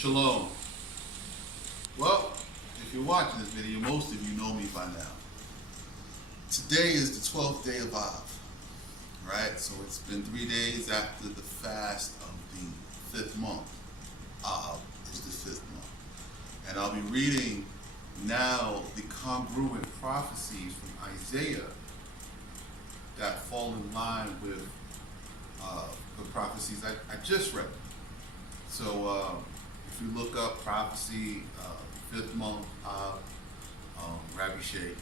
Shalom. Well, if you're watching this video, most of you know me by now. Today is the 12th day of Av, right? So it's been 3 days after the fast of the 5th month. Av is the 5th month. And I'll be reading now the congruent prophecies from Isaiah that fall in line with the prophecies I just read. So if you look up prophecy, 5th month Av, Rabisheikh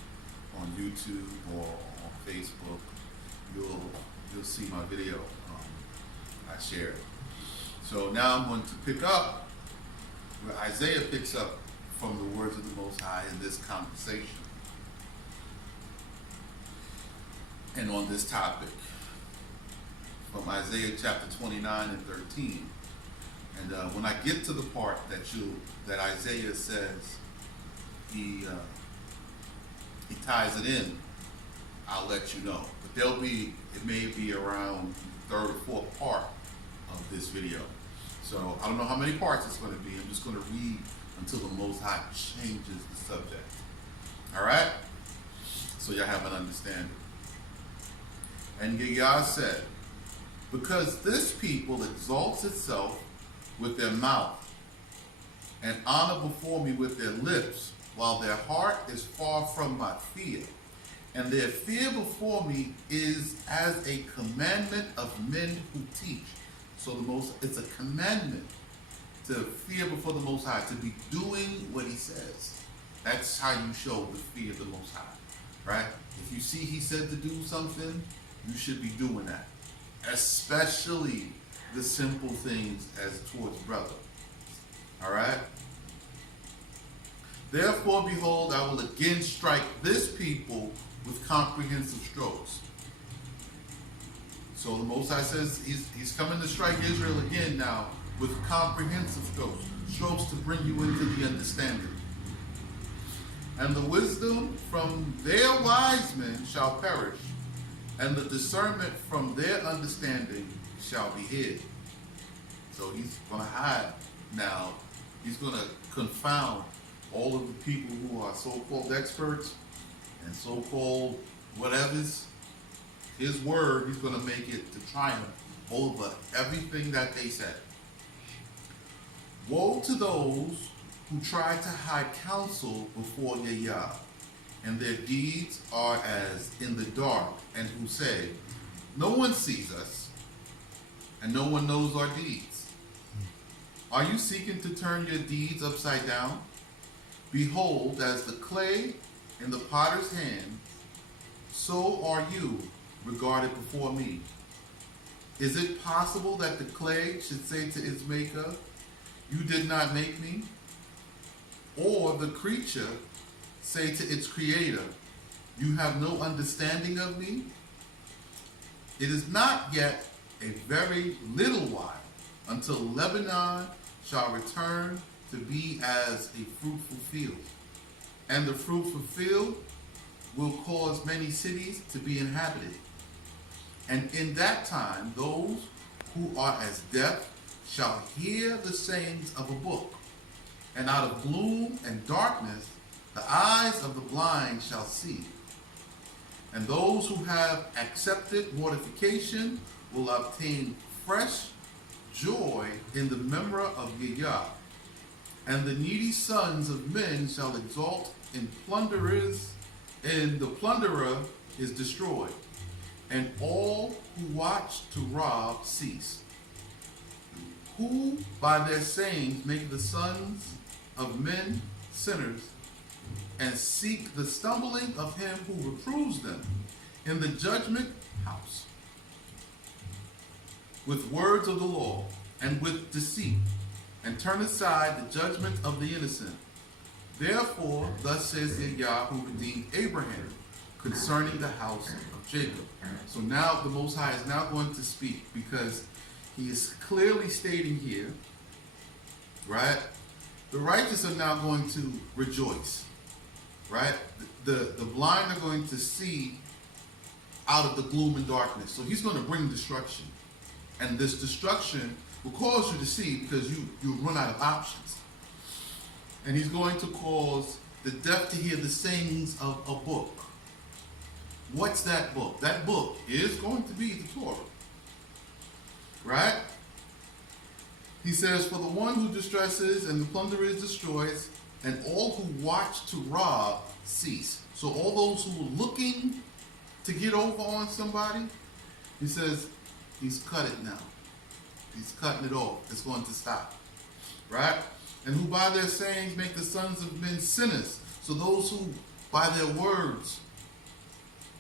on YouTube or on Facebook, you'll see my video I shared. So now I'm going to pick up where Isaiah picks up from the words of the Most High in this conversation and on this topic from Isaiah chapter 29 and 13. And when I get to the part that Isaiah says he ties it in, I'll let you know. But it may be around the third or fourth part of this video. So I don't know how many parts it's going to be. I'm just going to read until the Most High changes the subject. All right? So y'all have an understanding. And Yah said, because this people exalts itself with their mouth and honor before me with their lips, while their heart is far from my fear. And their fear before me is as a commandment of men who teach. So it's a commandment to fear before the Most High, to be doing what he says. That's how you show the fear of the Most High, right? If you see he said to do something, you should be doing that. Especially the simple things as towards brother. All right? Therefore, behold, I will again strike this people with comprehensive strokes. So the Most High says he's coming to strike Israel again now with comprehensive strokes. Strokes to bring you into the understanding. And the wisdom from their wise men shall perish, and the discernment from their understanding shall be hid. So he's going to hide now. He's going to confound all of the people who are so-called experts and so-called whatevers. His word, he's going to make it to triumph over everything that they said. Woe to those who try to hide counsel before Yah, and their deeds are as in the dark, and who say, no one sees us, and no one knows our deeds. Are you seeking to turn your deeds upside down? Behold, as the clay in the potter's hand, so are you regarded before me. Is it possible that the clay should say to its maker, you did not make me? Or the creature say to its creator, you have no understanding of me? It is not yet a very little while until Lebanon shall return to be as a fruitful field. And the fruitful field will cause many cities to be inhabited. And in that time, those who are as deaf shall hear the sayings of a book. And out of gloom and darkness, the eyes of the blind shall see. And those who have accepted mortification will obtain fresh joy in the memory of Yah. And the needy sons of men shall exalt in plunderers, and the plunderer is destroyed. And all who watch to rob cease. Who by their sayings make the sons of men sinners, and seek the stumbling of him who reproves them in the judgment house, with words of the law, and with deceit, and turn aside the judgment of the innocent. Therefore, thus says Yah, who redeemed Abraham, concerning the house of Jacob. So now the Most High is now going to speak, because he is clearly stating here, right? The righteous are now going to rejoice, right? The blind are going to see out of the gloom and darkness. So he's going to bring destruction. And this destruction will cause you to see because you run out of options. And he's going to cause the deaf to hear the sayings of a book. What's that book? That book is going to be the Torah. Right? He says, for the one who distresses and the plunderer destroys, and all who watch to rob cease. So all those who are looking to get over on somebody, he says, he's cut it now. He's cutting it off. It's going to stop. Right? And who by their sayings make the sons of men sinners. So those who by their words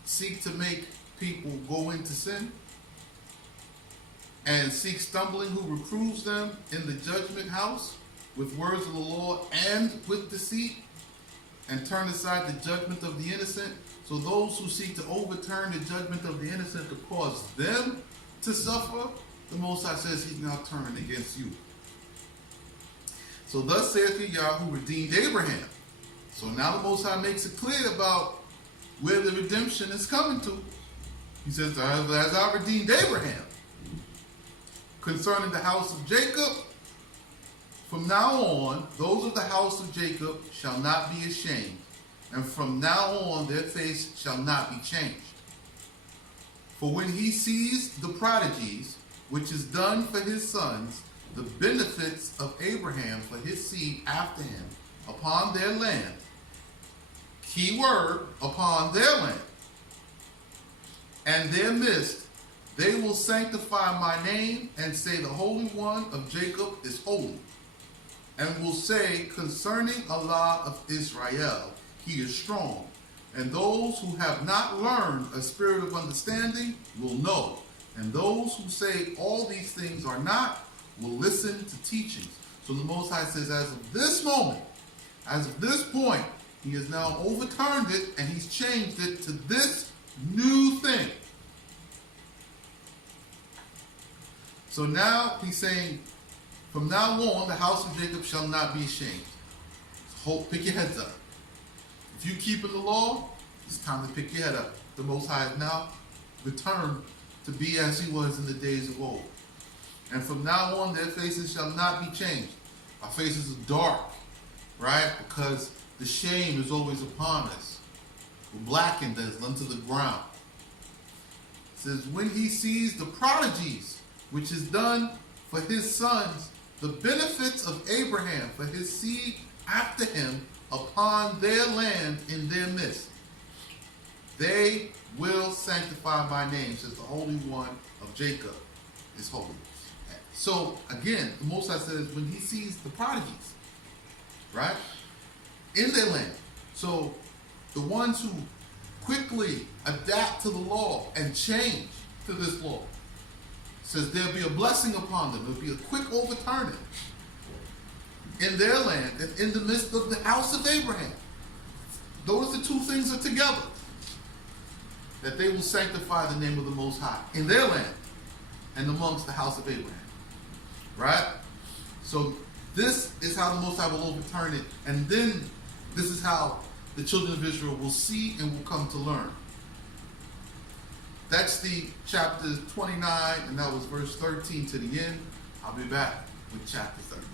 seek to make people go into sin, and seek stumbling, who reproves them in the judgment house with words of the law and with deceit, and turn aside the judgment of the innocent. So those who seek to overturn the judgment of the innocent to cause them to suffer, the Most High says he's now turning against you. So thus saith Yah, who redeemed Abraham. So now the Most High makes it clear about where the redemption is coming to. He says, as I redeemed Abraham, concerning the house of Jacob, from now on, those of the house of Jacob shall not be ashamed, and from now on their face shall not be changed. For when he sees the prodigies, which is done for his sons, the benefits of Abraham for his seed after him, upon their land, key word, upon their land, and their midst, they will sanctify my name and say the Holy One of Jacob is holy. And will say concerning Allah of Israel, he is strong. And those who have not learned a spirit of understanding will know. And those who say all these things are not will listen to teachings. So the Most High says, as of this moment, as of this point, he has now overturned it and he's changed it to this new thing. So now he's saying, from now on, the house of Jacob shall not be ashamed. Pick your heads up. If you keep the law, it's time to pick your head up. The Most High has now returned to be as he was in the days of old. And from now on, their faces shall not be changed. Our faces are dark, right? Because the shame is always upon us. We're blackened as unto the ground. It says, when he sees the prodigies, which is done for his sons, the benefits of Abraham for his seed after him upon their land in their midst, they will sanctify my name, says the Holy One of Jacob is holy. So again, the Most High says when he sees the prodigies, right, in their land, so the ones who quickly adapt to the law and change to this law, says there'll be a blessing upon them. There'll be a quick overturning in their land and in the midst of the house of Abraham. Those the two things are together. That they will sanctify the name of the Most High in their land and amongst the house of Abraham. Right? So this is how the Most High will overturn it. And then this is how the children of Israel will see and will come to learn. That's the chapter 29, and that was verse 13 to the end. I'll be back with chapter 30.